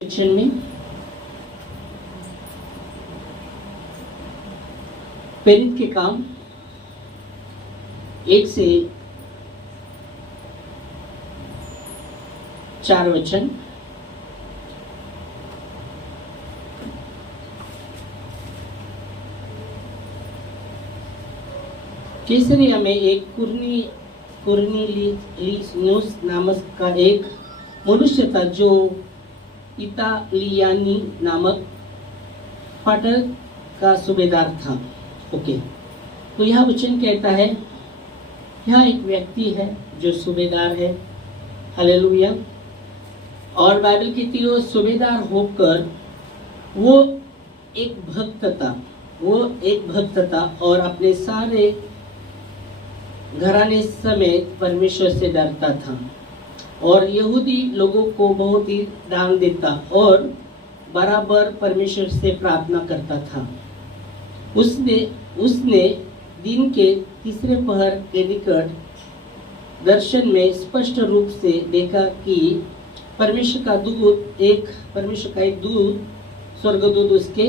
Section में प्रेरित के काम 1 से 4 वचन। कैसरिया में एक कुरनेलियुस नामक का एक मनुष्य था जो इतालियानी नामक फाटक का सूबेदार था। ओके, तो यह वचन कहता है यह एक व्यक्ति है जो सूबेदार है। हालेलुया। और बाइबल कहती है सूबेदार होकर वो एक भक्त था और अपने सारे घराने समेत परमेश्वर से डरता था और यहूदी लोगों को बहुत ही दान देता और बराबर परमेश्वर से प्रार्थना करता था। उसने दिन के तीसरे पहर के निकट दर्शन में स्पष्ट रूप से देखा कि परमेश्वर का एक दूत स्वर्गदूत उसके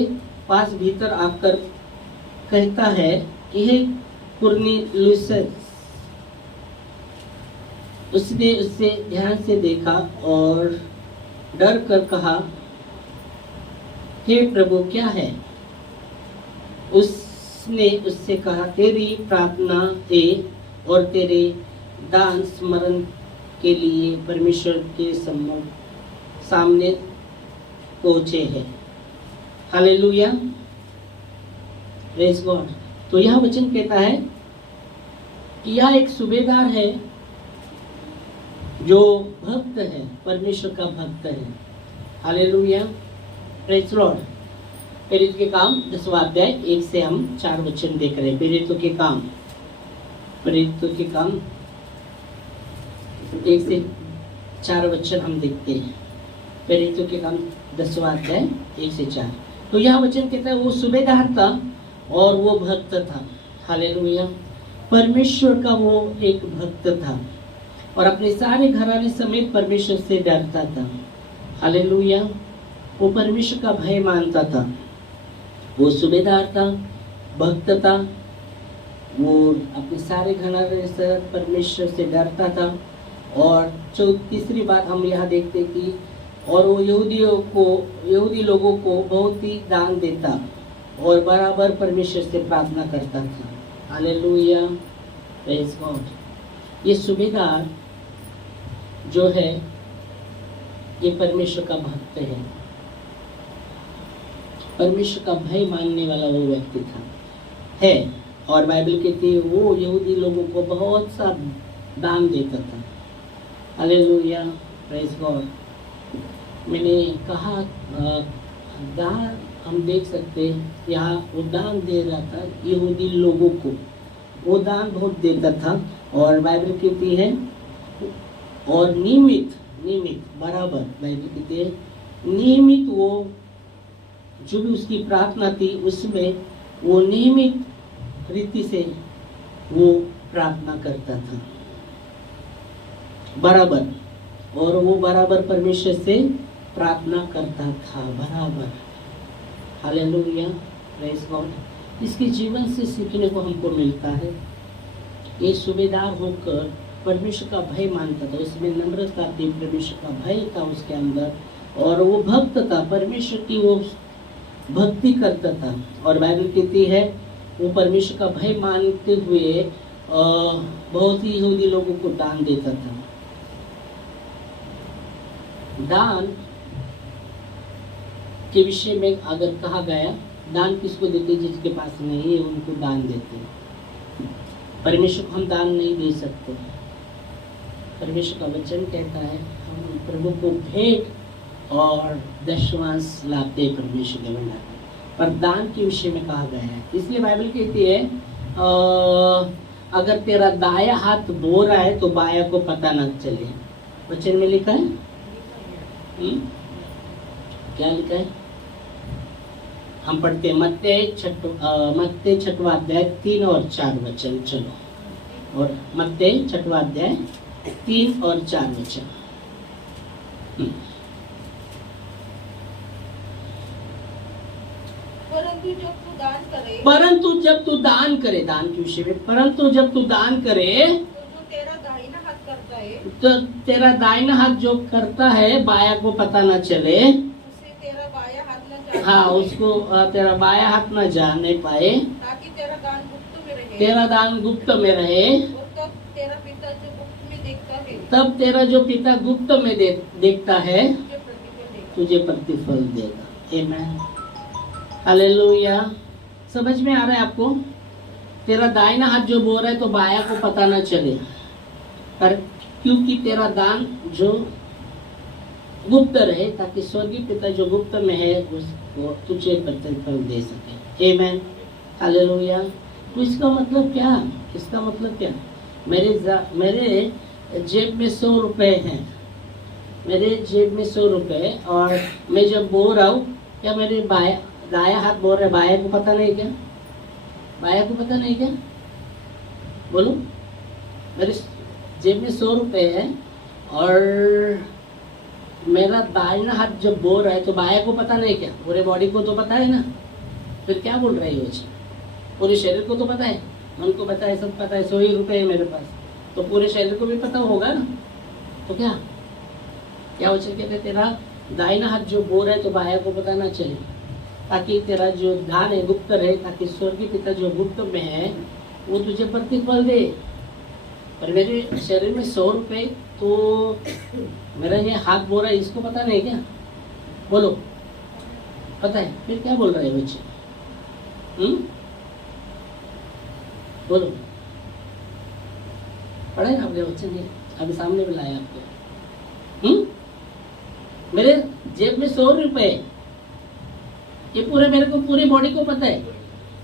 पास भीतर आकर कहता है कि हे कुरनेलियुस। उसने उससे ध्यान से देखा और डर कर कहा, हे प्रभु, क्या है? उसने उससे कहा, तेरी प्रार्थना से और तेरे दान स्मरण के लिए परमेश्वर के सामने पहुंचे हैं। Hallelujah, praise God. तो यह वचन कहता है कि यह एक सूबेदार है जो भक्त है, परमेश्वर का भक्त है। Hallelujah, praise Lord. प्रेरित के काम 10वां अध्याय 1 से हम 4 वचन देख रहे हैं। प्रेरितों के काम 1 से 4 वचन हम देखते हैं। प्रेरितों के काम 10वां अध्याय 1 से 4। तो यह वचन कहता है वो सूबेदार था और वो भक्त था। हालेलुया, परमेश्वर का वो एक भक्त था और अपने सारे घराने समेत परमेश्वर से डरता था। हालेलुया, वो परमेश्वर का भय मानता था। वो सूबेदार था, भक्त था, वो अपने सारे घराने से परमेश्वर से डरता था। और तीसरी बात हम यहाँ देखते कि और वो यहूदी लोगों को बहुत ही दान देता और बराबर परमेश्वर से प्रार्थना करता था। Hallelujah, praise God. ये सूबेदार जो है ये परमेश्वर का भक्त है, परमेश्वर का भय मानने वाला वो व्यक्ति था है। और बाइबल कहती है वो यहूदी लोगों को बहुत सा दान देता था। Hallelujah, praise God. मैंने कहा दान हम देख सकते हैं, यहाँ वो दान दे रहा था यहूदी लोगों को, वो दान बहुत देता था। और बाइबल कहती है और नियमित बराबर बाइबल कहती है नियमित वो जो भी उसकी प्रार्थना थी उसमें वो नियमित रीति से वो प्रार्थना करता था बराबर, और वो बराबर परमेश्वर से प्रार्थना करता था बराबर। Hallelujah, praise God. इसके जीवन से सीखने को हमको मिलता है। ये सूबेदार होकर परमेश्वर का भय मानता था, उसमें नम्रता थी, परमेश्वर का भय था उसके अंदर, और वो भक्त था, परमेश्वर की वो भक्ति करता था। और बाइबल कहती है वो परमेश्वर का भय मानते हुए बहुत ही यहूदी लोगों को दान देता था। दान के विषय में अगर कहा गया, दान किसको देते? जिसके पास नहीं है उनको दान देते। परमेश्वर को हम दान नहीं दे सकते। परमेश्वर का वचन कहता है हम प्रभु को भेंट और दशमांश लाते परमेश्वर के भंडार में, पर दान के विषय में कहा गया है। इसलिए बाइबल कहती है अगर तेरा दाया हाथ बो रहा है तो बाया को पता न चले। वचन में लिखा है क्या लिखा है? हम पढ़ते हैं मत्ते 6वां अध्याय 3 और 4 वचन। चलो, और मत्ते 6वां अध्याय 3 और 4 वचन। परंतु जब तू दान करे, परंतु जब तू दान करे, दान के विषय में, परंतु जब तू दान करे तो जो तेरा दाहिना हाथ करता है तो तेरा दाहिना हाथ जो करता है बाया को पता न चले, उसे तेरा बायां हाथ न जाने हाँ पाए, उसको तेरा बाया हाथ न जाने पाए, ताकि तेरा दान गुप्त में रहे, तेरा दान गुप्त में रहे, और तब तेरा पिता जो गुप्त में देखता है तब तेरा जो पिता गुप्त में देखता है तुझे प्रतिफल देगा। तुझे प्रतिफल देगा। आमीन, हालेलुया। समझ में आ रहा है आपको? तेरा दाहिना हाथ जो बोल रहा है तो बाया को पता न चले, पर क्योंकि तेरा दान जो गुप्त रहे, ताकि स्वर्गीय पिता जो गुप्त में है उसको तुझे प्रतिफल दे सके। आमीन, हालेलुया। तो इसका मतलब क्या? इसका मतलब क्या? मेरे जेब में 100 रुपए हैं, मेरे जेब में 100 रुपए, और मैं जब बोल रहा हूँ, क्या मेरे दाया हाथ बोल रहा है, बाया को पता नहीं क्या? बाया को पता नहीं क्या? बोलो। मेरे जेब में 100 रुपए है और मेरा दाहिना हाथ जब बोल रहा है तो बाया को पता नहीं क्या? पूरे बॉडी को तो पता है ना, फिर क्या बोल रही है? पूरे शरीर को तो पता है, मन को पता है, सब पता है। 100 ही रुपए है मेरे पास, तो पूरे शरीर को भी पता होगा ना। तो क्या वचन कहते हैं? तेरा दाहिना हाथ जो बोल रहा है तो बाया को पता ना चले, ताकि तेरा जो दान है गुप्त रहे, ताकि स्वर्गीय पिता जो गुप्त में है वो तुझे प्रतिफल दे। पर मेरे शरीर में 100 रुपए, तो मेरा ये हाथ बोल रहा है, इसको पता नहीं क्या? बोलो, पता है? फिर क्या बोल रहे हैं बच्चे? बोलो, पढ़े ना आपने बच्चे? नहीं, अभी सामने भी लाया आपको। मेरे जेब में 100 रुपए, ये पूरे मेरे को पूरी बॉडी को पता है,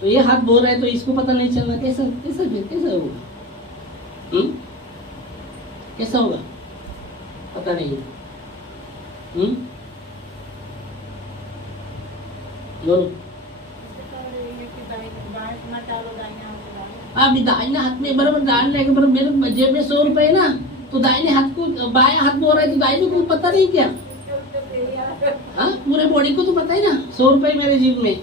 तो ये हाथ बोल रहा है तो इसको पता नहीं चलना, कैसा होगा? कैसा होगा? पता नहीं है। बोलो। अभी दाहिने हाथ में बराबर दान लेके बराबर मेरे जेब में 100 रुपए है ना, तो दाहिने हाथ को बाया हाथ बोल रहा है तो दाहिने को पता नहीं क्या? हाँ, पूरे बॉडी को तो पता है ना, 100 रुपए मेरे जेब में।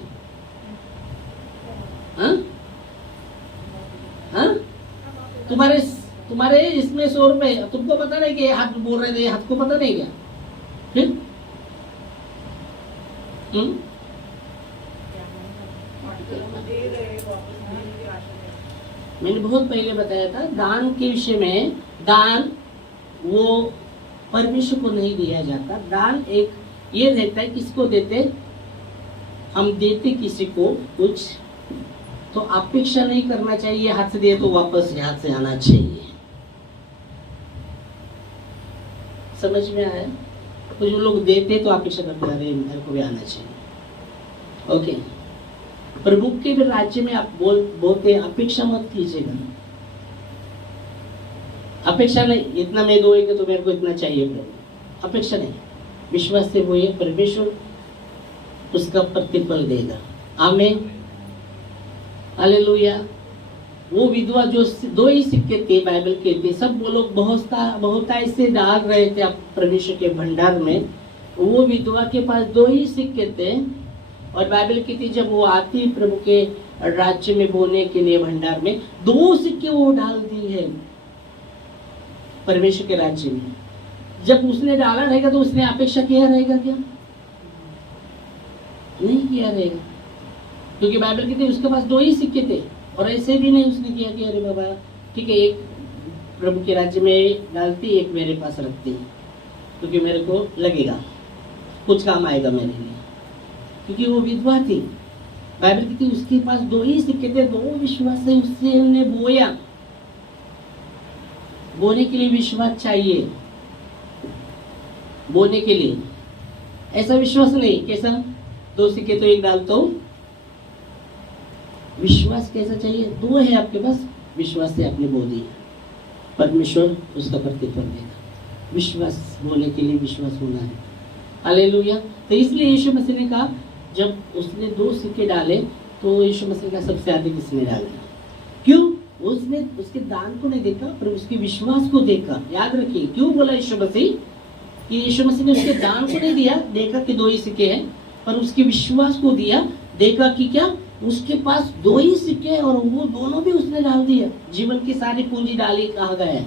हाँ हाँ, तुम्हारे इसमें 100 रुपए, तुमको पता नहीं कि हाथ बोल रहे थे, हाथ को पता नहीं क्या? फिर मैंने बहुत पहले बताया था दान के विषय में। दान वो परमेश्वर को नहीं दिया जाता, दान एक ये रहता है, किसको देते? हम देते किसी को कुछ तो अपेक्षा नहीं करना चाहिए हाथ से दिए तो वापस हाथ से आना चाहिए। समझ में आया? कुछ लोग देते तो अपेक्षा करते, अरे मेरे को भी आना चाहिए। ओके, प्रभु के भी राज्य में आप बोलते अपेक्षा मत कीजिएगा। अपेक्षा नहीं, इतना मैं दूंगा तो मेरे को इतना चाहिए प्रभु, अपेक्षा नहीं। विश्वास से वो ये परमेश्वर उसका प्रतिफल देगा। आमीन, हालेलुया। वो विधवा जो 2 ही सिक्के थे, बाइबल कहते सब वो लोग बहुत ऐसे डाल रहे थे परमेश्वर के भंडार में, वो विधवा के पास 2 ही सिक्के थे, और बाइबल कहती जब वो आती प्रभु के राज्य में बोने के लिए भंडार में, 2 सिक्के वो डाल दी है परमेश्वर के राज्य में। जब उसने डाला रहेगा तो उसने अपेक्षा किया रहेगा क्या? नहीं किया रहेगा, क्योंकि बाइबल कहती उसके पास 2 ही सिक्के थे, और ऐसे भी नहीं उसने किया कि अरे बाबा ठीक है, एक प्रभु के राज्य में डालती, एक मेरे पास रखती, क्योंकि मेरे को लगेगा कुछ काम आएगा मेरे लिए, क्योंकि वो विधवा थी। बाइबल कहती उसके पास 2 ही सिक्के थे, 2 विश्वास से उसने बोया। बोने के लिए विश्वास चाहिए, बोने के लिए ऐसा विश्वास नहीं। कैसा? 2 सिक्के तो एक डालता हूं, विश्वास कैसा चाहिए? 2 है आपके पास, विश्वास से आपने बो दिया, परमेश्वर उसका प्रतिफल देगा। विश्वास बोने के लिए विश्वास होना है। हालेलुया। तो इसलिए यीशु मसीह ने कहा, जब उसने 2 सिक्के डाले तो यीशु मसीह का सबसे अधिक इसने डाला। क्यों? उसने उसके दान को नहीं देखा, पर उसके विश्वास को देखा। याद रखिए, क्यों बोला यीशु मसीह कि यीशु मसीह ने उसके दान को नहीं दिया, देखा कि 2 ही सिक्के हैं, पर उसके विश्वास को दिया। देखा कि क्या उसके पास 2 ही सिक्के और वो दोनों भी उसने डाल दिया। जीवन की सारी पूंजी डाली कहा गया है।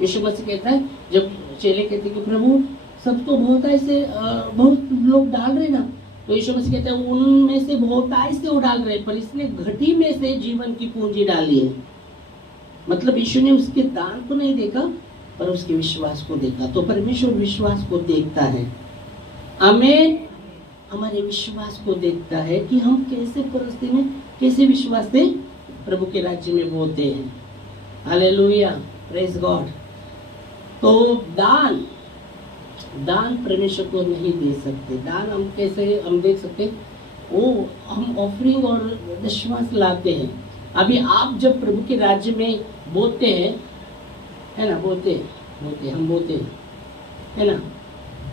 यीशु मसीह कहता है, जब चेले कहते कि प्रभु सब तो बहुतायत से बहुत लोग डाल रहे ना, तो यीशु मसीह कहते हैं उनमें से बहुतायत से वो डाल रहे, पर इसने घटी में से जीवन की पूंजी डाली है। मतलब यीशु ने उसके दान को नहीं देखा, पर उसके विश्वास को देखा। तो परमेश्वर विश्वास को देखता है, हमें हमारे विश्वास को देखता है कि हम कैसे परिस्थिति में कैसे विश्वास से प्रभु के राज्य में बोलते हैं। Hallelujah, praise God. तो दान परमेश्वर को नहीं दे सकते। दान हम कैसे हम देख सकते, वो हम ऑफरिंग और विश्वास लाते हैं। अभी आप जब प्रभु के राज्य में बोलते हैं, है ना, बोलते हम बोलते हैं, है ना,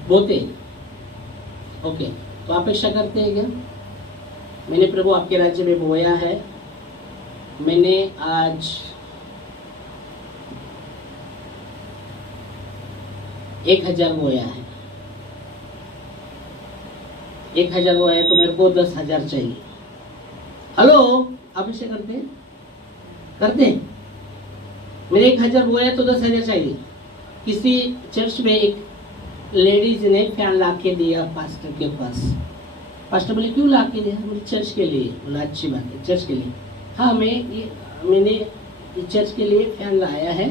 बोलते। ओके, तो अपेक्षा करते हैं क्या, मैंने प्रभु आपके राज्य में बोया है, मैंने आज 1000 बोया है, 1000 बोया है तो मेरे को 10,000 चाहिए। हेलो, अपेक्षा करते हैं मेरे 1000 बोया है तो 10,000 चाहिए। किसी चर्च में एक लेडीज ने फैन ला के दिया पास्टर के पास। पास्टर बोले क्यों ला के दिया? बोले चर्च के लिए। बोला अच्छी बात है, चर्च के लिए। हाँ, मैंने चर्च के लिए फैन लाया है।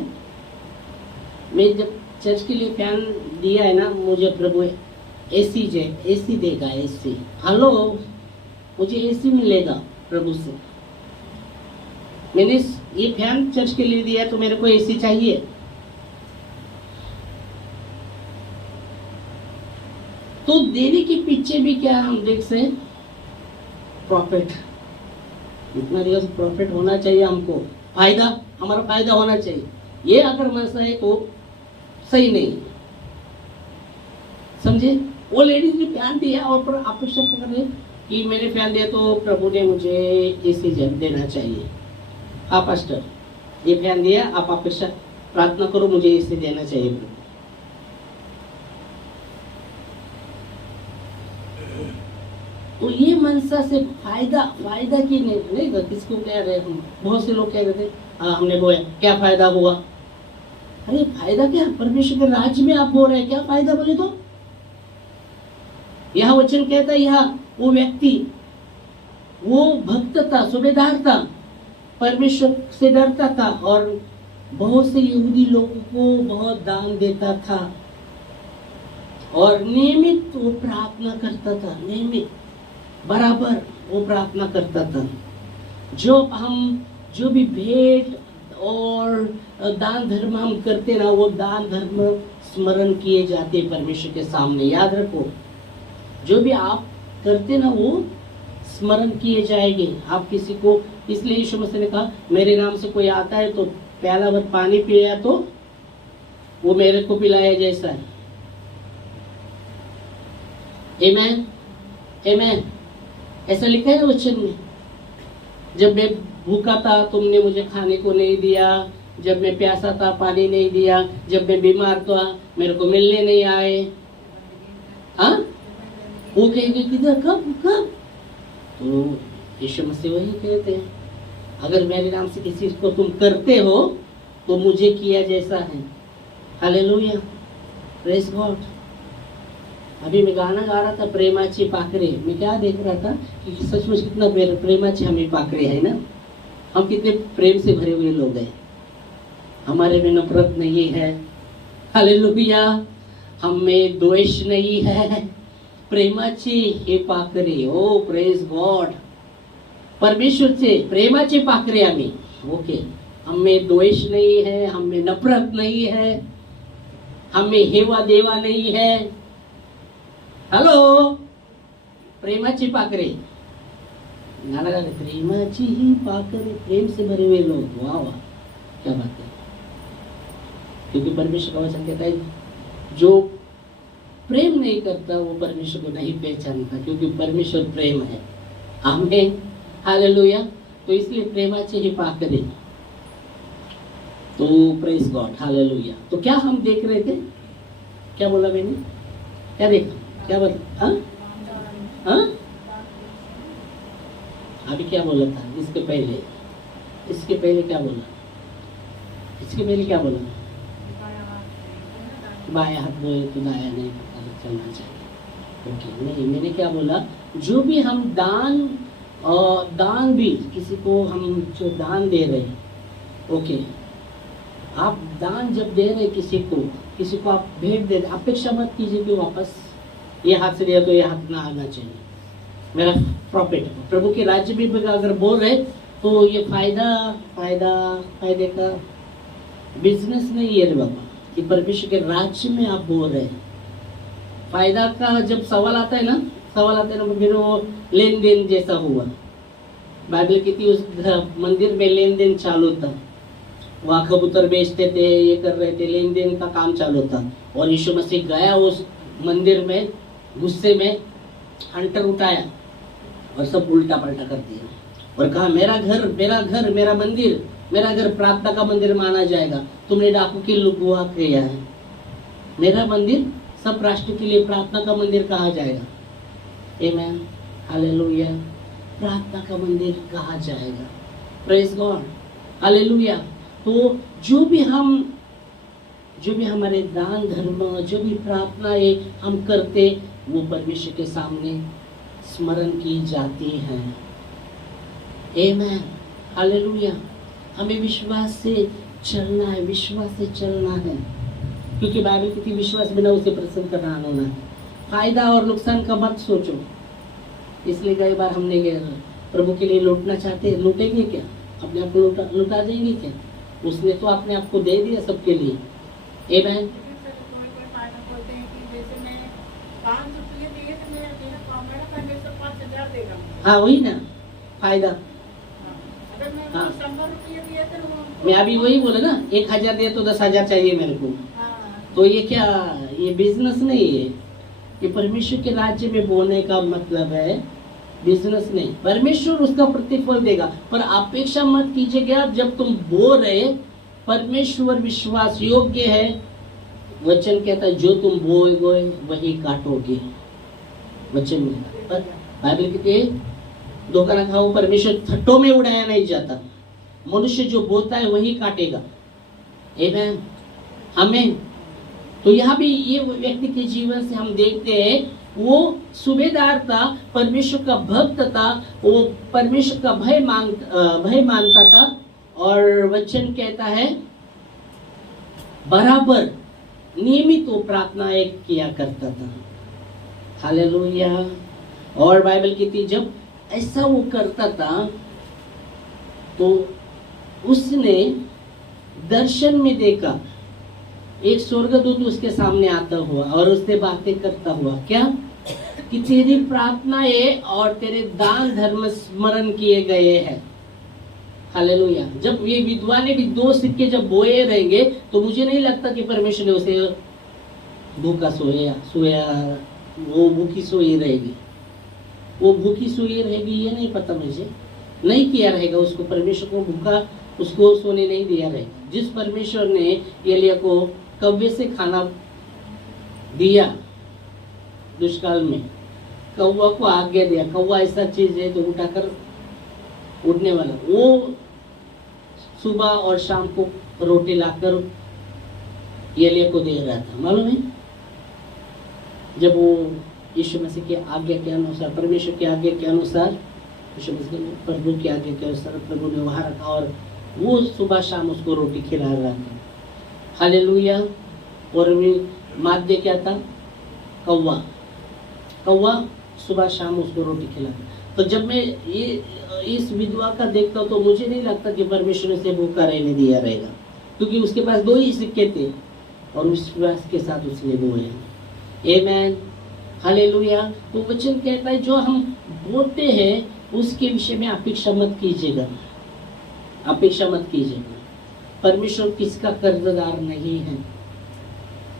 मैं जब चर्च के लिए फैन दिया है ना, मुझे प्रभु एसी देगा, एसी। हेलो, मुझे एसी मिलेगा प्रभु से। मैंने ये फैन चर्च के लिए दिया तो मेरे को एसी चाहिए। तो देने के पीछे भी क्या हम देख से प्रॉफिट, इतना दिवस प्रॉफिट होना चाहिए हमको, फायदा, हमारा फायदा होना चाहिए। ये अगर वैसा है तो सही नहीं, समझे। वो लेडीज ने फैन दिया और पर अपेक्षा कर रहे कि मैंने फैन दिया तो प्रभु ने मुझे एसी देना चाहिए। हाँ पास्टर, ये फैन दिया, आप अपेक्षा प्रार्थना करो मुझे एसी देना चाहिए प्रभु। तो ये मनसा से फायदा की नहीं किसको कह रहे हम, बहुत से लोग कह रहे थे हाँ हमने बोया, क्या फायदा हुआ? अरे फायदा क्या, परमेश्वर के राज्य में आप बोल रहे हैं, क्या फायदा बोले तो? यह वचन कहता है, यह वो व्यक्ति, वो भक्त था, सूबेदार था, परमेश्वर से डरता था और बहुत से यहूदी लोगों को बहुत दान देता था और नियमित वो प्रार्थना करता था, नियमित बराबर वो प्रार्थना करता था। जो भी भेंट और दान धर्म हम करते ना, वो दान धर्म स्मरण किए जाते परमेश्वर के सामने। याद रखो, जो भी आप करते ना वो स्मरण किए जाएंगे। आप किसी को, इसलिए यीशु मसीह ने कहा मेरे नाम से कोई आता है तो प्याला भर पानी पिया तो वो मेरे को पिलाया जैसा है। आमेन, आमेन, ऐसा लिखा है वचन में। जब मैं भूखा था तुमने मुझे खाने को नहीं दिया, जब मैं प्यासा था पानी नहीं दिया, जब मैं बीमार था मेरे को मिलने नहीं आए। हाँ, वो कहेंगे किधर, कब? तो यीशु मसीह वही कहते हैं, अगर मेरे नाम से किसी को तुम करते हो तो मुझे किया जैसा है। Hallelujah, praise God. अभी मैं गाना गा रहा था, प्रेमाची पाखरे। मैं क्या देख रहा था कि सचमुच कितना प्रेमाची हमें पाखरे है ना। हम कितने प्रेम से भरे हुए लोग हैं, हमारे में नफरत नहीं है। हालेलुया, हम में द्वेष नहीं है। प्रेमाची हे पाखरे, ओ प्रेज गॉड। परमेश्वर से प्रेमाची पाखरे आम्ही। ओके, हम में द्वेष नहीं है, हम में नफरत नहीं है, हम में हेवा देवा नहीं है। हेलो, प्रेमाची पाखरे गाना गाने, प्रेमाची ही पाखरे, प्रेम से भरे हुए लोग। वाह वाह, क्या बात है। क्योंकि परमेश्वर का वचन कहता है जो प्रेम नहीं करता वो परमेश्वर को नहीं पहचानता, क्योंकि परमेश्वर प्रेम है। आमीन, हालेलुया। तो इसलिए प्रेमाची ही पाखरे। तो प्रेज गॉड, हालेलुया। तो क्या हम देख रहे थे, क्या बोला मैंने, क्या देखा, क्या बोला? अभी क्या बोला था इसके पहले? इसके पहले क्या बोला? इसके पहले क्या बोला? बाया हाथ बोए तो दाया नहीं पता चलना चाहिए। ओके, नहीं, मैंने क्या बोला, जो भी हम दान भी किसी को हम जो दान दे रहे हैं, ओके, आप दान जब दे रहे किसी को आप भेंट दे रहे, अपेक्षा मत कीजिए कि वापस ये हाथ से दिया तो ये हाथ ना आना चाहिए। मेरा प्रॉफिट प्रभु के राज्य में अगर बोल रहे तो ये फायदे का बिजनेस नहीं है रे बाबा, कि परमेश्वर के राज्य में आप बोल रहे हैं। फायदा का जब सवाल आता है ना फिर वो लेन देन जैसा हुआ। बाइबल कहती उस मंदिर में लेन देन चालू था, वहाँ कबूतर बेचते थे, ये कर रहे थे, लेन देन का काम चालू था। और यीशु मसीह गया उस मंदिर में, गुस्से में हंटर उठाया और सब उल्टा पलटा कर दिया और कहा मेरा मंदिर, मेरा घर प्रार्थना का मंदिर माना जाएगा, तुमने डाकू की लुगुआ किया है। मेरा मंदिर सब राष्ट्र के लिए प्रार्थना का मंदिर कहा जाएगा। आमेन, हालेलुया, प्रार्थना का मंदिर कहा जाएगा। Praise God, hallelujah. तो जो भी हमारे दान धर्म, जो भी प्रार्थनाएं हम करते, वो परमेश्वर के सामने स्मरण की जाती है। आमेन, हालेलुया। हमें विश्वास से चलना है, क्योंकि बाइबल कहती विश्वास बिना उसे प्रसन्न करना होना है। फायदा और नुकसान का मत सोचो। इसलिए कई बार हमने प्रभु के लिए लूटना चाहते हैं, लूटेंगे क्या? अपने आप को लुटा देंगे क्या? उसने तो अपने आप को दे दिया सबके लिए। आमेन। हाँ, वही ना फायदा। हाँ, मैं अभी वही बोला ना, 1,000 दिया तो 10,000 चाहिए मेरे को। तो ये क्या, ये बिजनेस नहीं है। ये परमेश्वर के राज्य में बोलने का मतलब है बिजनेस नहीं। परमेश्वर उसका प्रतिफल देगा, पर अपेक्षा मत कीजिएगा जब तुम बोल रहे। परमेश्वर विश्वास योग्य है। वचन कहता है जो तुम बोओगे वही काटोगे। वचन में बाइबल कहती है धोखा ना खाओ, परमेश्वर थट्टों में उड़ाया नहीं जाता। मनुष्य जो बोलता है वही काटेगा। आमेन, हमें तो यहाँ भी ये व्यक्ति के जीवन से हम देखते हैं, वो सूबेदार था, परमेश्वर का भक्त था, वो परमेश्वर का भय मानता था। और वचन कहता है बराबर नियमित वो प्रार्थनाएं किया करता था। हालेलुया। और बाइबल कहती जब ऐसा वो करता था तो उसने दर्शन में देखा एक स्वर्गदूत उसके सामने आता हुआ और उससे बातें करता हुआ, क्या कि तेरी प्रार्थनाएं और तेरे दान धर्म स्मरण किए गए हैं। हालेलुया। जब ये विधवा ने भी 2 सिक्के जब बोए रहेंगे तो मुझे नहीं लगता कि परमेश्वर ने उसे भूखा सोया वो भूखी सोई रहेगी, ये नहीं पता मुझे। नहीं किया रहेगा उसको, परमेश्वर को भूखा उसको सोने नहीं दिया रहेगा। जिस परमेश्वर ने एलिया को कौवे से खाना दिया दुष्काल में, कौवा को आज्ञा दिया, कौवा ऐसा चीज है तो उठाकर उड़ने वाला, वो सुबह और शाम को रोटी लाकर एलिया को दे रहा था। मालूम है, जब वो यीशु मसीह की आज्ञा के अनुसार, परमेश्वर की आज्ञा के अनुसार, यीशु मसीह प्रभु की आज्ञा के अनुसार प्रभु ने वहां रखा और वो सुबह शाम उसको रोटी खिला रहा था। हालेलुया। और माध्य क्या था? कौवा सुबह शाम उसको रोटी खिलाता। तो जब मैं ये इस विधवा का देखता हूँ तो मुझे नहीं लगता कि परमेश्वर ने भूखा रहने दिया रहेगा, क्योंकि उसके पास 2 ही सिक्के थे और विश्वास के साथ उसने बोए। आमेन, हालेलुया। तो वचन कहता है जो हम बोलते हैं उसके विषय में अपेक्षा मत कीजिएगा। परमेश्वर किसका कर्जदार नहीं है।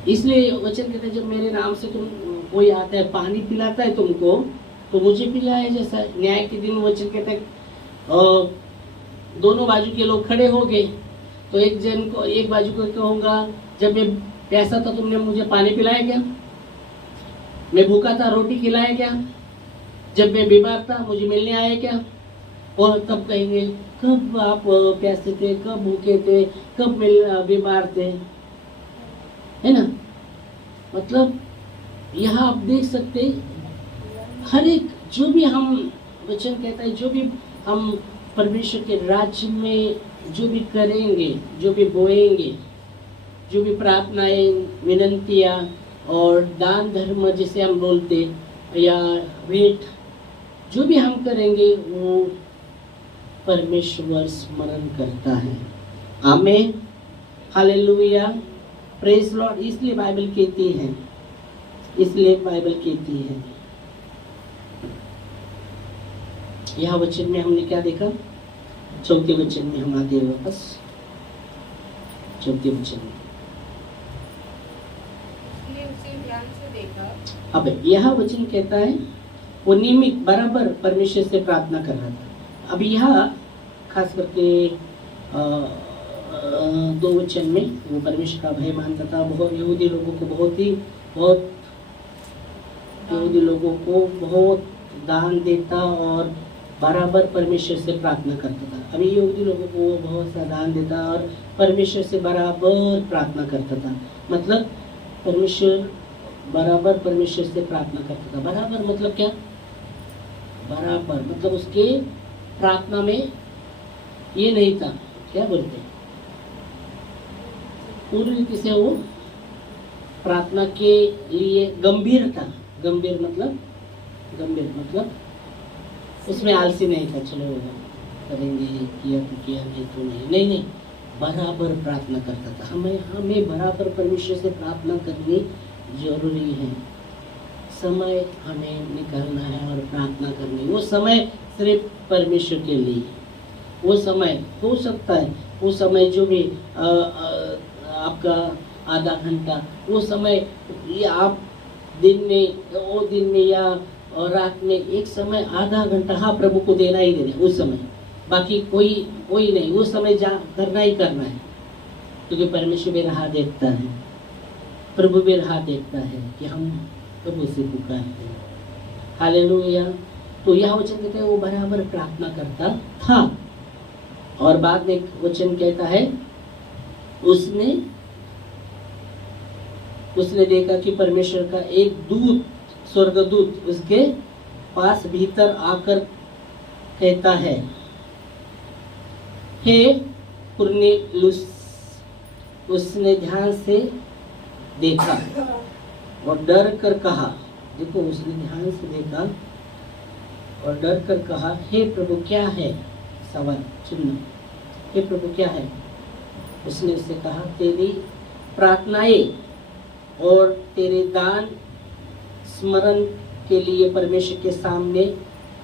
इसलिए वचन कहता है जब मेरे नाम से तुम कोई आता है पानी पिलाता है तुमको, तो मुझे पिलाया जैसा। न्याय के दिन वचन कहता है दोनों बाजू के लोग खड़े हो गए, तो एक बाजू को कहूंगा जब मैं प्यासा था तुमने मुझे पानी पिलाया क्या? मैं भूखा था रोटी खिलाया क्या? जब मैं बीमार था मुझे मिलने आया क्या? और तब कहेंगे कब आप प्यासे थे, कब भूखे थे, कब बीमार थे, है ना। मतलब यहाँ आप देख सकते हर एक जो भी हम वचन कहता है, जो भी हम परमेश्वर के राज्य में जो भी करेंगे, जो भी बोएंगे, जो भी प्रार्थनाएं, विनंतियां और दान धर्म जिसे हम बोलते या भेंट जो भी हम करेंगे वो परमेश्वर स्मरण करता है। आमीन, हालेलुया, प्रेज लॉर्ड। इसलिए बाइबल कहती है, इसलिए बाइबल कहती है। यह वचन में हमने क्या देखा? चौथे वचन में हम आते हैं वापस, चौथे वचन में उसे ध्यान से देखा। अब यह वचन कहता है वो नियमित बराबर परमेश्वर से प्रार्थना कर रहा था। अब यह खास करके 2 वचन में वो परमेश्वर का भय मानता था। बहुत यहूदी लोगों को बहुत यहूदी लोगों को बहुत दान देता और बराबर परमेश्वर से प्रार्थना करता था। अभी यहूदी लोगों को वो बहुत सा दान देता और परमेश्वर से बराबर प्रार्थना करता था। मतलब परमेश्वर बराबर परमेश्वर से प्रार्थना करता था। बराबर मतलब क्या? बराबर मतलब उसके प्रार्थना में ये नहीं था, क्या बोलते हैं, पूरी रीति से वो प्रार्थना के लिए गंभीर था। गंभीर मतलब उसमें आलसी नहीं था, चलो करेंगे, किया तो किया, नहीं तो नहीं, बराबर प्रार्थना करता था। हमें बराबर परमेश्वर से प्रार्थना करनी जरूरी है। समय हमें निकालना है और प्रार्थना करनी। वो समय सिर्फ परमेश्वर के लिए। वो समय हो सकता है, वो समय जो भी आपका आधा घंटा, वो समय ये आप दिन में या रात में एक समय आधा घंटा हाँ प्रभु को देना ही देना उस समय, बाकी कोई नहीं, वो समय करना ही करना है। क्योंकि परमेश्वर भी राह देखता है, प्रभु भी राह देखता है कि हम प्रभु से पुकारते हैं। हालेलुया। तो यह वचन कहते हैं वो बराबर प्रार्थना करता था। और बाद में वचन कहता है उसने देखा कि परमेश्वर का एक दूत, स्वर्गदूत उसके पास भीतर आकर कहता है, हे कुरनेलियुस। उसने ध्यान से देखा और डर कर कहा, देखो उसने ध्यान से देखा और डर कर कहा, हे प्रभु क्या है? सवाल सुनना, हे प्रभु क्या है? उसने उससे कहा, तेरी प्रार्थनाएं और तेरे दान स्मरण के लिए परमेश्वर के सामने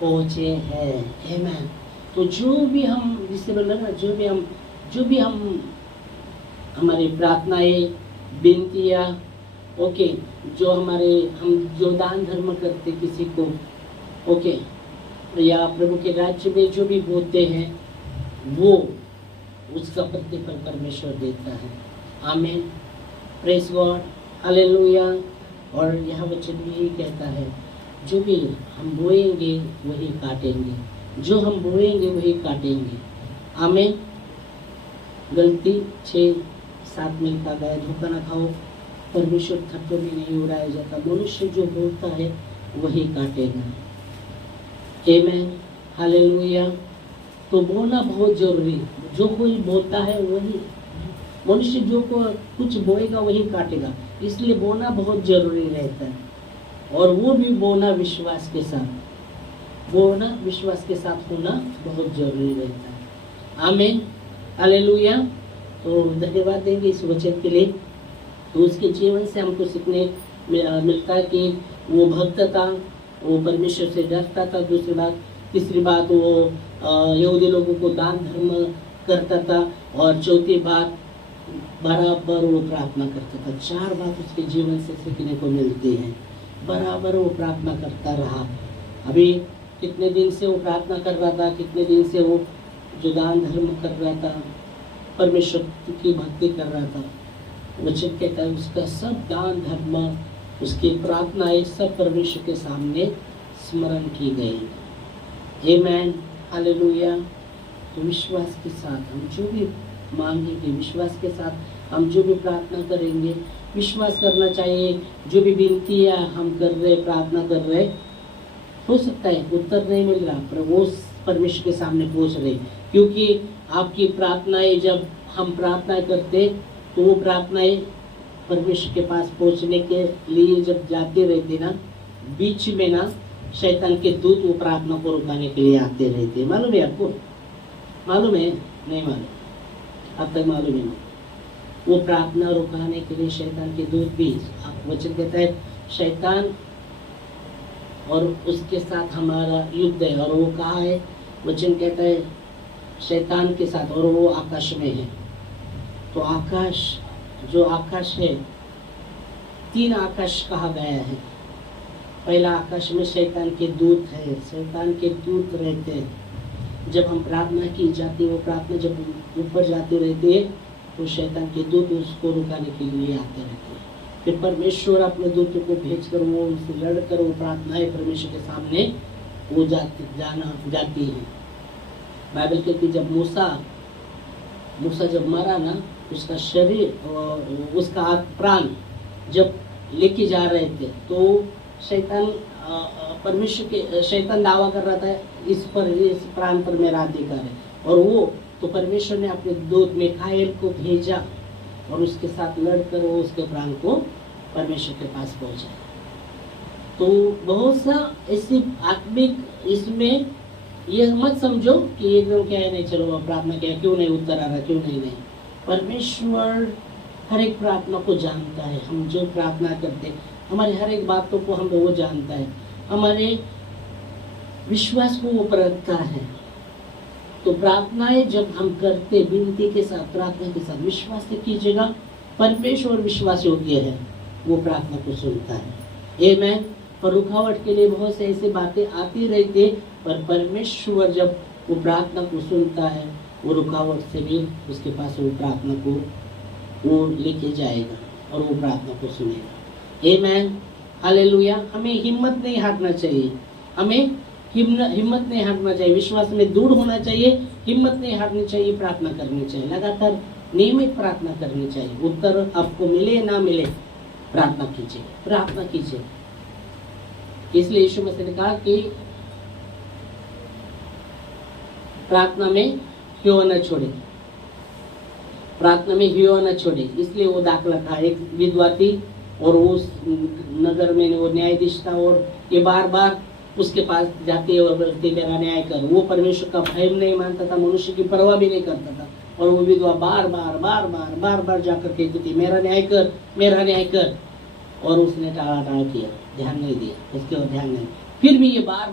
पहुंचे हैं। आमीन। तो जो भी हम जिससे बोल रहे ना, जो भी हम हमारी प्रार्थनाएं, विनतियाँ, ओके, जो हम जो दान धर्म करते किसी को, ओके, या प्रभु के राज्य में जो भी बोलते हैं वो उसका प्रतिफल परमेश्वर देता है। आमीन, प्रेज गॉड, हालेलुया। और यह वचन भी यही कहता है, जो भी हम बोएंगे वही काटेंगे, जो हम बोएंगे वही काटेंगे। आमीन। गलती 6:7 में लिखा गया, धोखा न खाओ, परमेश्वर थप्पड़ भी नहीं उड़ाया जाता। मनुष्य जो बोलता है वही काटेगा। आमीन, हालेलुया। तो बोलना बहुत जरूरी है। जो कोई बोलता है वही, मनुष्य जो कुछ बोएगा वही काटेगा, इसलिए बोलना बहुत जरूरी रहता है। और वो भी बोलना विश्वास के साथ होना बहुत जरूरी रहता है। आमीन, हालेलुया। तो धन्यवाद देंगे इस वचन के लिए। तो उसके जीवन से हमको सीखने मिलता है कि वो भक्त था, वो परमेश्वर से डरता था। दूसरी बात, तीसरी बात, वो यहूदी लोगों को दान धर्म करता था। और चौथी बात, बराबर वो प्रार्थना करता था। 4 बात उसके जीवन से सीखने को मिलती है। बराबर वो प्रार्थना करता रहा। अभी कितने दिन से वो प्रार्थना कर रहा था, कितने दिन से वो जो दान धर्म कर रहा था, परमेश्वर की भक्ति कर रहा था। वचन कहता है उसका सब दान धर्म, उसकी प्रार्थनाएं सब परमेश्वर के सामने स्मरण की गई। आमीन, हालेलुया। तो विश्वास के साथ हम जो भी मांगेंगे, विश्वास के साथ हम जो भी प्रार्थना करेंगे, विश्वास करना चाहिए। जो भी विनतियाँ हम कर रहे, प्रार्थना कर रहे, हो सकता है उत्तर नहीं मिल रहा, पर वो परमेश्वर के सामने पहुंच रहे, क्योंकि आपकी प्रार्थनाएं, जब हम प्रार्थना करते तो वो प्रार्थनाएं परमेश्वर के पास पहुंचने के लिए जब जाते रहते ना, बीच में ना शैतान के दूत वो प्रार्थना को रुकाने के लिए आते रहते। मालूम है आपको? मालूम है? नहीं मालूम? अब तक मालूम ही नहीं। वो प्रार्थना रुकाने के लिए शैतान के दूत भी, आप वचन कहता है शैतान और उसके साथ हमारा युद्ध है, और वो कहाँ है? वचन कहता है शैतान के साथ, और वो आकाश में है। तो आकाश, जो आकाश है, 3 आकाश कहा गया है। पहला आकाश में शैतान के दूत है, शैतान के दूत रहते हैं। जब हम प्रार्थना की जाती है, वो प्रार्थना जब ऊपर जाते रहते हैं तो शैतान के दूत उसको रुकाने के लिए आते रहते हैं। फिर परमेश्वर अपने दूतों को भेजकर वो उनसे लड़कर वो प्रार्थनाएं परमेश्वर के सामने वो जाती हैं। बाइबल कहती जब मूसा जब मरा ना, उसका शरीर और उसका प्राण जब लेके जा रहे थे, तो शैतान दावा कर रहा था इस प्राण पर मेरा अधिकार है, और वो तो परमेश्वर ने अपने दूत मिखाएल को भेजा और उसके साथ लड़कर वो उसके प्राण को परमेश्वर के पास पहुंचा। तो बहुत सा ऐसी आत्मिक, इसमें ये मत समझो कि एकदम क्या है, नहीं चलो प्रार्थना किया, क्यों नहीं उत्तर आ रहा, क्यों नहीं। परमेश्वर हर एक प्रार्थना को जानता है। हम जो प्रार्थना करते, हमारे हर एक बातों को हम वो जानता है, हमारे विश्वास को वो परखता है। तो प्रार्थनाएं जब हम करते, विनती के साथ, प्रार्थना के साथ विश्वास से कीजिएगा, परमेश्वर विश्वास योग्य है, वो प्रार्थना को सुनता है। आमीन। पर रुकावट के लिए बहुत से ऐसी बातें आती रहती है, पर परमेश्वर जब वो प्रार्थना को सुनता है, वो रुकावट से भी उसके पास वो प्रार्थना को वो लेके जाएगा और वो प्रार्थना को सुनेगा। आमीन। हालेलुया। हमें हिम्मत नहीं हारना चाहिए, हमें हिम्मत नहीं हारना चाहिए, विश्वास में दृढ़ होना चाहिए, हिम्मत नहीं हारनी चाहिए, प्रार्थना करनी चाहिए, लगातार नियमित प्रार्थना करनी चाहिए। उत्तर आपको मिले ना मिले, प्रार्थना कीजिए, प्रार्थना कीजिए। इसलिए यीशु मसीह ने कहा कि प्रार्थना में हियो न छोड़े, प्रार्थना में हियो न छोड़े। इसलिए वो दाखला था, एक विधवा थी और उस नगर में वो न्यायाधीश था, और ये बार बार उसके पास जाते और बोलते मेरा न्याय कर। वो परमेश्वर का भय नहीं मानता था, मनुष्य की परवाह भी नहीं करता था, और वो विधवा बार बार जाकर कहती थी मेरा न्याय कर, मेरा न्याय कर। और उसने टाला किया, ध्यान नहीं दिया, उसके और ध्यान नहीं। फिर भी ये बार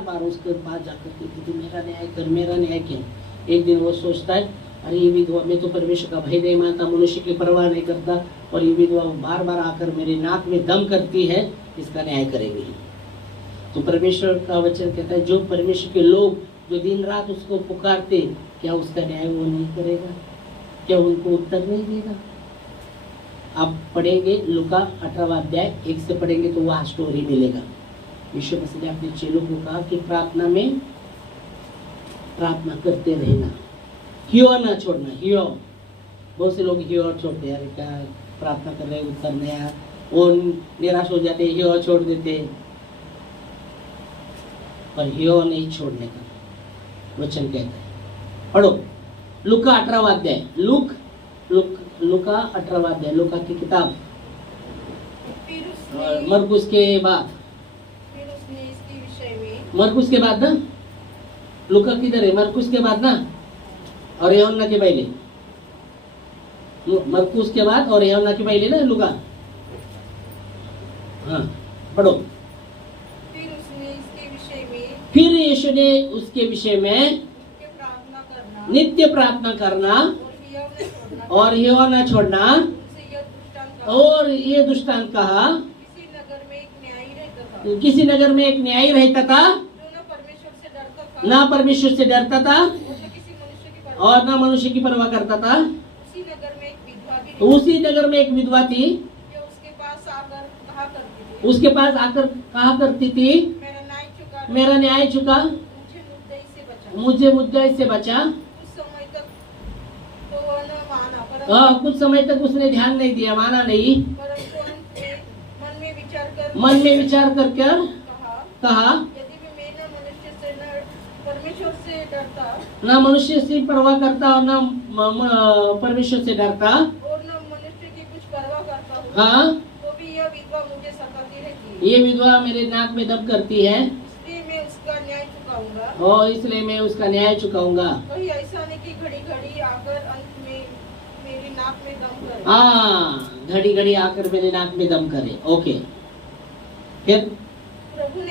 बार उसके पास जाकर कहती थी मेरा न्याय कर, मेरा न्याय कर। एक दिन वो सोचता है अरे ये विधवा, मैं तो परमेश्वर का भय नहीं मानता, मनुष्य की परवाह नहीं करता, और ये विधवा बार आकर मेरे नाक में दम करती है, इसका न्याय करेंगे। तो परमेश्वर का वचन कहता है जो परमेश्वर के लोग जो दिन रात उसको पुकारते, क्या उसका न्याय वो नहीं करेगा? क्या उनको उत्तर नहीं देगा? आप पढ़ेंगे लूका 18वां अध्याय 1 से पढ़ेंगे तो वह स्टोरी मिलेगा। यीशु मसीह ने अपने चेलों को कहा कि प्रार्थना में प्रार्थना करते रहना, हियो ना छोड़ना। हियो, बहुत से लोग हियो छोड़ते हैं, क्या प्रार्थना कर रहे उत्तर नहीं आया, वो निराश हो जाते, हियो छोड़ देते। पर हियो नहीं छोड़ने का वचन कहता है। पढ़ो लूका 18वां अध्याय, लूका 18वां अध्याय, लूका की किताब, मरकुस के बाद, इसके विषय में, मरकुस के बाद ना, लूका किधर है? मरकुस के बाद ना, और यूहन्ना के पहले। मरकुस के बाद और यूहन्ना के पहले ना लूका। हाँ पढ़ो। फिर यीशु ने उसके विषय में नित्य प्रार्थना करना और हियो न छोड़ना, और ये दृष्टांत कहा। किसी नगर में एक न्यायी रहता था, ना परमेश्वर से डरता था और ना मनुष्य की परवाह करता था। उसी नगर में एक विधवा थी, उसके पास आकर कहा करती थी मेरा न्याय चुका, मुझे मुद्दा से बचा। कुछ समय तक तो वह न माना, कुछ समय तक उसने ध्यान नहीं दिया, माना नहीं। परंतु अंत में मन में विचार कर कहा यदि भी मैं न मनुष्य से न परमेश्वर से डरता, ना मनुष्य से परवाह करता और ना परमेश्वर से डरता, और न मनुष्य की कुछ परवाह करता हूँ, हाँ, तो भी यह विधवा मुझे सताती रहती है। ये विधवा मेरे नाक में दब करती है, इसलिए मैं उसका न्याय चुकाऊंगा। और इसलिए मैं उसका न्याय चुकाऊंगा। कहीं ऐसा नहीं कि घड़ी घड़ी आकर अंत में मेरी नाक में दम करे। हाँ, घड़ी घड़ी आकर मेरे नाक में दम करे। ओके, फिर प्रभु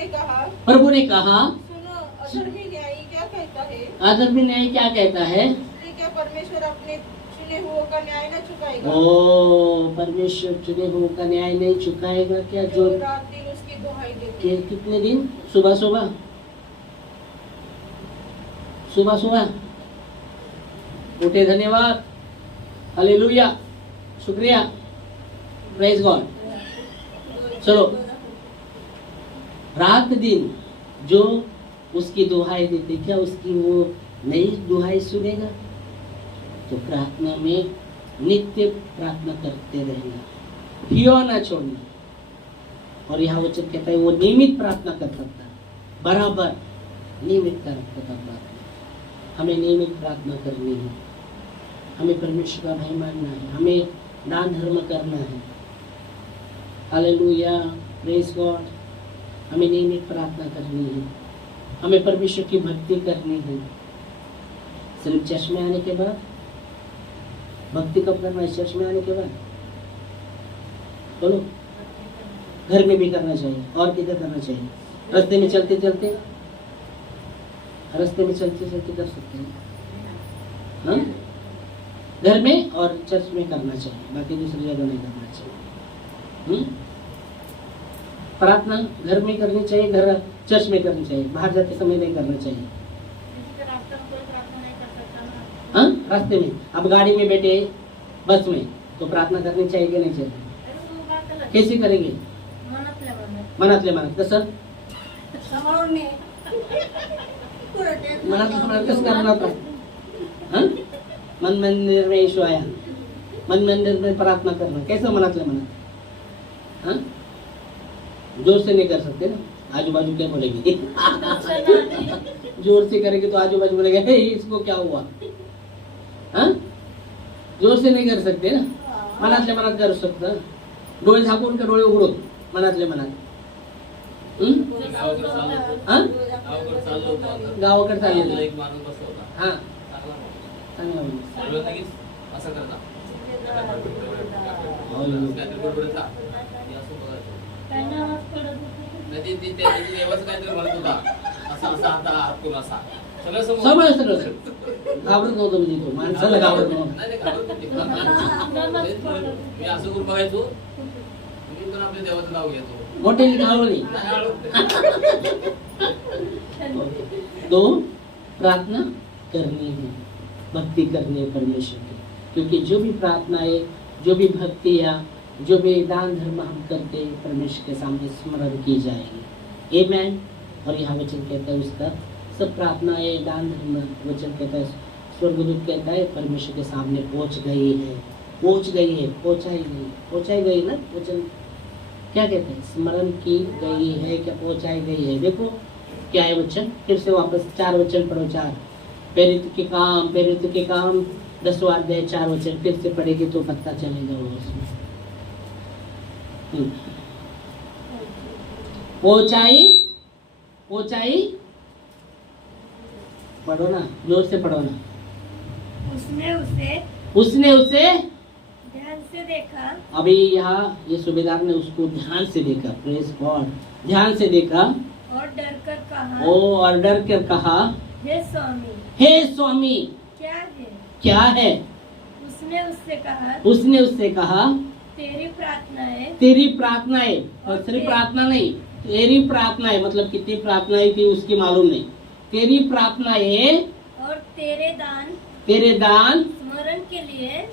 ने कहा सुनो, अधर्मी न्यायी क्या कहता है? अधर्मी न्याय क्या कहता है? इसलिए क्या परमेश्वर अपने चुने हुओं का न्याय न चुकाएगा? ओ, परमेश्वर चुने हुओं का न्याय नहीं चुकाएगा क्या? जो रात दिन उसकी दुहाई देते हैं। कितने दिन? सुबह सुबह उठे, धन्यवाद, हालेलुया, शुक्रिया, प्रेज गॉड। चलो, रात दिन जो उसकी दुहाई देते, क्या उसकी वो नई दुहाई सुनेगा? तो प्रार्थना में नित्य प्रार्थना करते रहना, हियो ना छोड़ना। और यहाँ वचन कहता है वो नियमित प्रार्थना कर सकता है, बराबर नियमित करता प्रार्थना। हमें नियमित प्रार्थना करनी है, हमें परमेश्वर का भय मानना है, हमें दान धर्म करना है। Hallelujah, praise God. हमें नियमित प्रार्थना करनी है, हमें परमेश्वर की भक्ति करनी है। सिर्फ चर्च में आने के बाद भक्ति कब करना है? चर्च में आने के बाद? बोलो, घर में भी करना चाहिए। और किधर करना चाहिए? रास्ते में चलते चलते कर सकते हैं, हाँ? घर में और चर्च में करना चाहिए, बाकी दूसरी जगह नहीं करना चाहिए। प्रार्थना घर में करनी चाहिए, घर चर्च में करनी चाहिए, बाहर जाते समय नहीं करना चाहिए। हाँ, रास्ते में, अब गाड़ी में बैठे, बस में, तो प्रार्थना करनी चाहिए कि नहीं चाहिए? कैसे करेंगे? मनातले मनात कसं मनात कसं करणार होता? हाँ? मन मंदिर में यीशु आया, मन मंदिर में प्रार्थना करना, कैसे मनातले मनात? हाँ, जोर से नहीं कर सकते ना, आजू बाजू क्या बोलेगी? जोर से करेंगे तो आजू बाजू बोलेगा हे इसको क्या हुआ? हाँ, जोर से नहीं कर सकते ना, मनातले मनात करू शकता. डोळे झाकून का डोळे उघडून? मनातले मनात. गावाकडे चाललेलं एक माणूस बसवला. हा, चांगला माणूस. सर्व लगेच असं करता. काहीतरी बडबड था. हे असं बघायचं. नाही ती त्याची देवाचं काहीतरी म्हणत होता. असा आता हात करून असा. सगळं सगळं घाबरत नव्हतं म्हणजे तो माणसाला घाबरत नव्हतं. नाही घाबरत नव्हते. मी असं करून बघायचो. मी पण आपल्या देवाचं नाव घेतो. मोठे घाबरली. तो प्रार्थना करनी है, भक्ति करनी है परमेश्वर की, क्योंकि जो भी प्रार्थना है, जो भी भक्ति या जो भी दान धर्म हम करते हैं परमेश्वर के सामने स्मरण की जाएगी. आमेन. और यहाँ वचन कहता है उसका सब प्रार्थनाएं दान धर्म, वचन कहता है स्वर्गदूत कहता है परमेश्वर के सामने पहुंच गई है, पहुंचाई गई ना. वचन क्या कहते हैं? स्मरण की गई है, क्या पहुंचाई गई है. देखो क्या है वचन, फिर से वापस 4 वचन पढ़ो. 4 प्रेरित के काम 10वां अध्याय 4 वचन फिर से पढ़ेगी तो पता चलेगा वो उसमें. पहुंचाई पढ़ो ना, जोर से पढ़ो ना. उसने उसे ध्यान से देखा. अभी यहाँ ये सूबेदार ने उसको ध्यान से देखा. Praise God. ध्यान से देखा और डर कर कहा हे स्वामी क्या है? उसने उससे कहा तेरी प्रार्थनाएं. और सिर्फ प्रार्थना नहीं, तेरी प्रार्थनाएं, मतलब कितनी प्रार्थनाएं थी उसकी मालूम नहीं. तेरी प्रार्थनाएं और तेरे दान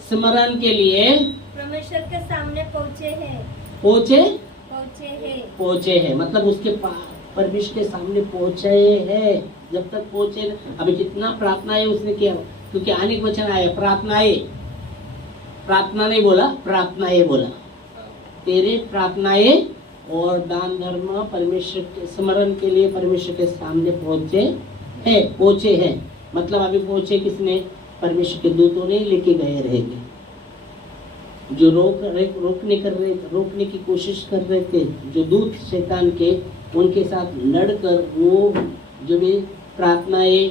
स्मरण के लिए परमेश्वर के सामने पहुँचे हैं. पहुंचे हैं, मतलब उसके परमेश्वर के सामने पहुंचे हैं। जब तक पहुंचे, अभी कितना प्रार्थना है उसने किया, क्योंकि अनेक वचन आए प्रार्थनाएं, प्रार्थना नहीं बोला, प्रार्थनाएं बोला। तेरे प्रार्थनाएं और दान धर्म परमेश्वर के स्मरण के लिए परमेश्वर के सामने पहुंचे हैं। मतलब अभी पहुंचे किसने? परमेश्वर के दूतों ने लेके गए रहेंगे। जो रोकने की कोशिश कर रहे थे, जो दूत शैतान के, उनके साथ लड़कर वो जो भी प्रार्थनाएं,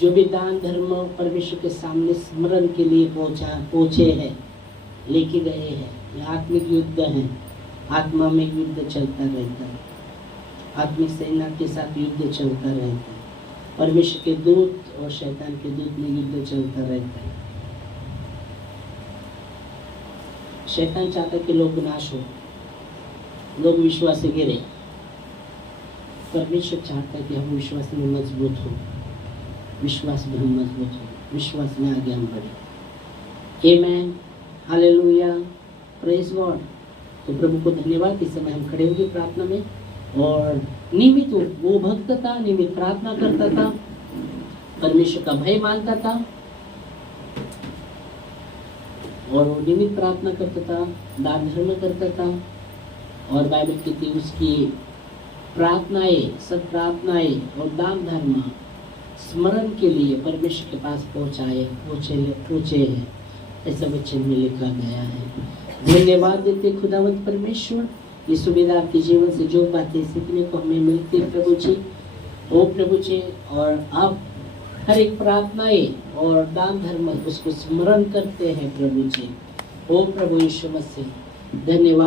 जो भी दान धर्म परमेश्वर के सामने स्मरण के लिए पहुंचे हैं, लेके गए हैं। ये आत्मिक युद्ध है, आत्मा में युद्ध चलता रहता है, आत्मिक सेना के साथ युद्ध चलता रहता है। परमेश्वर के दूत और शैतान के दूत में युद्ध चलता रहता है। शैतान चाहता कि लोग नाश हो, लोग विश्वास से गिरे। परमेश्वर चाहता है कि हम विश्वास में मजबूत हो, विश्वास में हम मजबूत हो, विश्वास में आगे हम बढ़े। आमेन, हालेलुया, प्रेज गॉड। तो प्रभु को धन्यवाद। इस समय हम खड़े होंगे प्रार्थना में, और नियमित वो भक्त था, नियमित प्रार्थना करता था, परमेश्वर का भय मानता था, और वो नियमित प्रार्थना करता था, दान धर्म करता था, और बाइबल कहती है उसकी प्रार्थनाएं, सब प्रार्थनाएं और दान धर्म स्मरण के लिए परमेश्वर के पास पहुंचे हैं। ऐसा वचन में लिखा गया है। धन्यवाद देते खुदावंत परमेश्वर, ये सुबेदार के जीवन से जो बातें सीखने को हमें मिलती है प्रभु जी, ओ प्रभु जी, और आप हर एक प्रार्थनाएं और दान धर्म उसको स्मरण करते हैं प्रभु जी। ओ प्रभु यीशु मसीह, धन्यवाद।